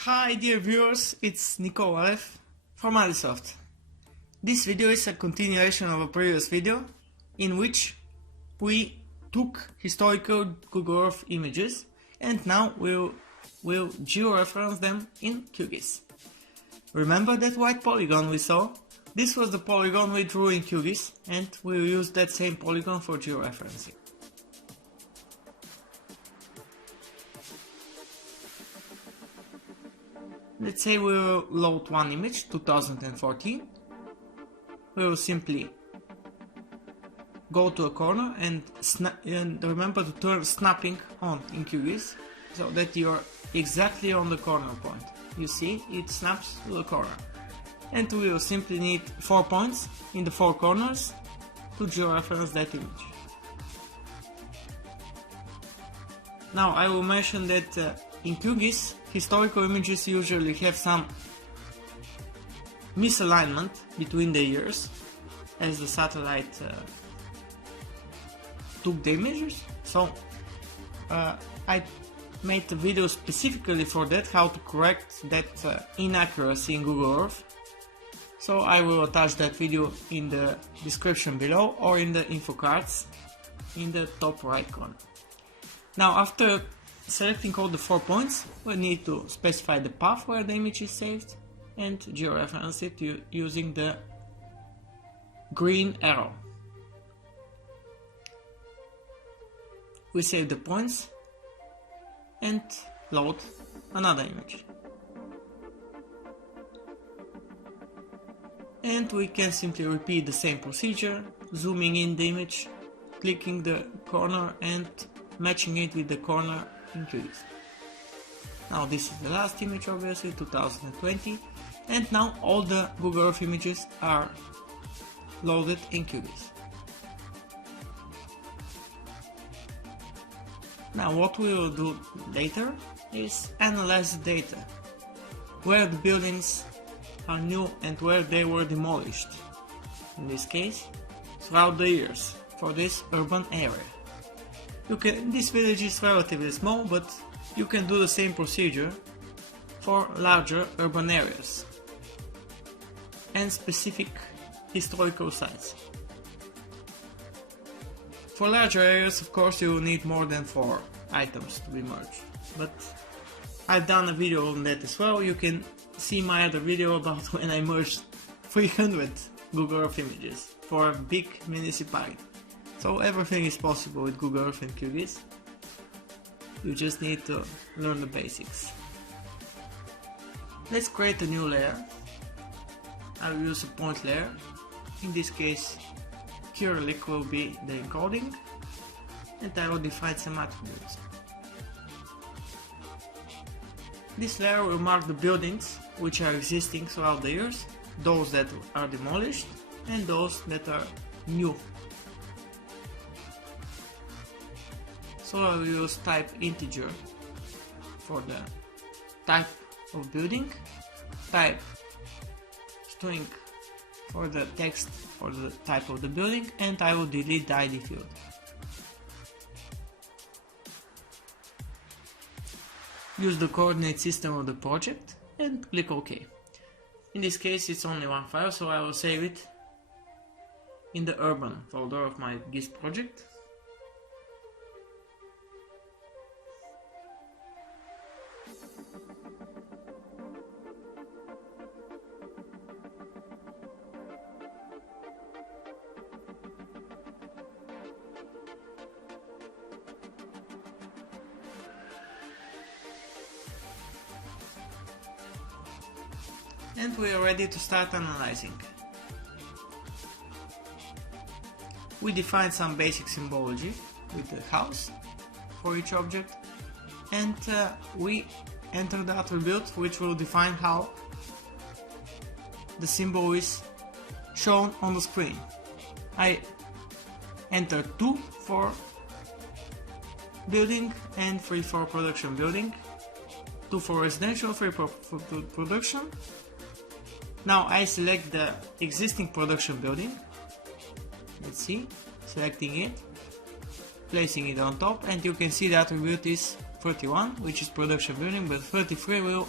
Hi dear viewers, it's Lalev from Microsoft. This video is a continuation of a previous video in which we took historical Google Earth images and now we'll georeference them in QGIS. Remember that white polygon we saw? This was the polygon we drew in QGIS and we'll use that same polygon for georeferencing. Let's say we will load one image, 2014. We will simply go to a corner and remember to turn snapping on in QGIS so that you are exactly on the corner point. You see, it snaps to the corner. And we will simply need 4 points in the 4 corners to georeference that image. Now I will mention that in QGIS historical images usually have some misalignment between the years as the satellite took the images, so I made a video specifically for that, how to correct that inaccuracy in Google Earth. So I will attach that video in the description below or in the info cards in the top right corner. Now after selecting all the 4 points, we need to specify the path where the image is saved and georeference it using the green arrow. We save the points and load another image. And we can simply repeat the same procedure, zooming in the image, clicking the corner and matching it with the corner in QGIS. Now this is the last image, obviously, 2020, and now all the Google Earth images are loaded in QGIS. Now what we will do later is analyze the data, where the buildings are new and where they were demolished, in this case throughout the years for this urban area. This village is relatively small, but you can do the same procedure for larger urban areas and specific historical sites. For larger areas, of course, you will need more than 4 items to be merged, but I've done a video on that as well. You can see my other video about when I merged 300 Google Earth images for a big municipality. So everything is possible with Google Earth and Qgis. You just need to learn the basics. Let's create a new layer. I will use a point layer. In this case, Curelic will be the encoding, and I will define some attributes. This layer will mark the buildings which are existing throughout the years, those that are demolished and those that are new. So I will use type integer for the type of building, type string for the text for the type of the building, and I will delete the ID field. Use the coordinate system of the project and click OK. In this case it's only one file, so I will save it in the urban folder of my GIS project. And we are ready to start analyzing. We define some basic symbology with the house for each object, and we enter the attribute which will define how the symbol is shown on the screen. I enter 2 for building and 3 for production building, 2 for residential, 3 for production. Now I select the existing production building, let's see, selecting it, placing it on top, and you can see the attribute is 31, which is production building, but 33 will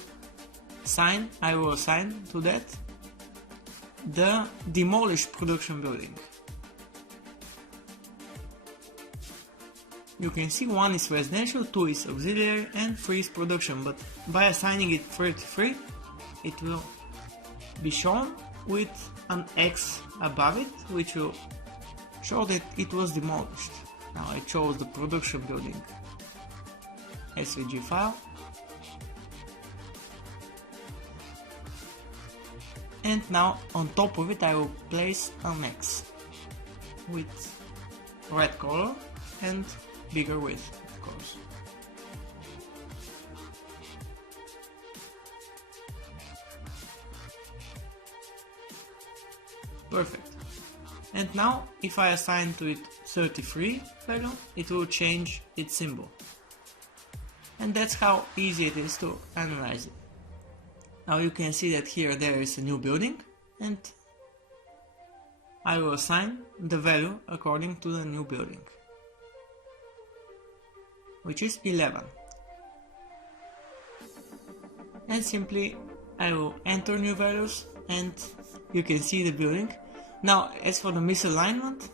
I will assign to that the demolished production building. You can see 1 is residential, 2 is auxiliary, and 3 is production, but by assigning it 33, it will be shown with an X above it, which will show that it was demolished. Now I chose the production building SVG file, and now on top of it I will place an X with red color and bigger width, of course. Perfect. And now if I assign to it 33 value, it will change its symbol. And that's how easy it is to analyze it. Now you can see that here there is a new building, and I will assign the value according to the new building, which is 11. And simply I will enter new values and you can see the building. Now as for the misalignment,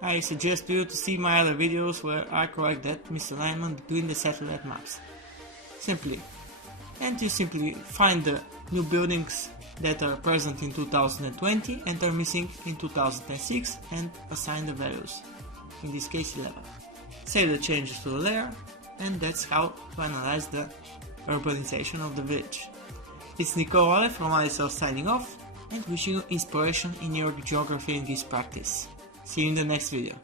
I suggest you to see my other videos where I correct that misalignment between the satellite maps. You simply find the new buildings that are present in 2020 and are missing in 2006 and assign the values, in this case 11. Save the changes to the layer, and that's how to analyze the urbanization of the village. It's Lalev from Lalev signing off, and wishing you inspiration in your geography and GIS practice. See you in the next video.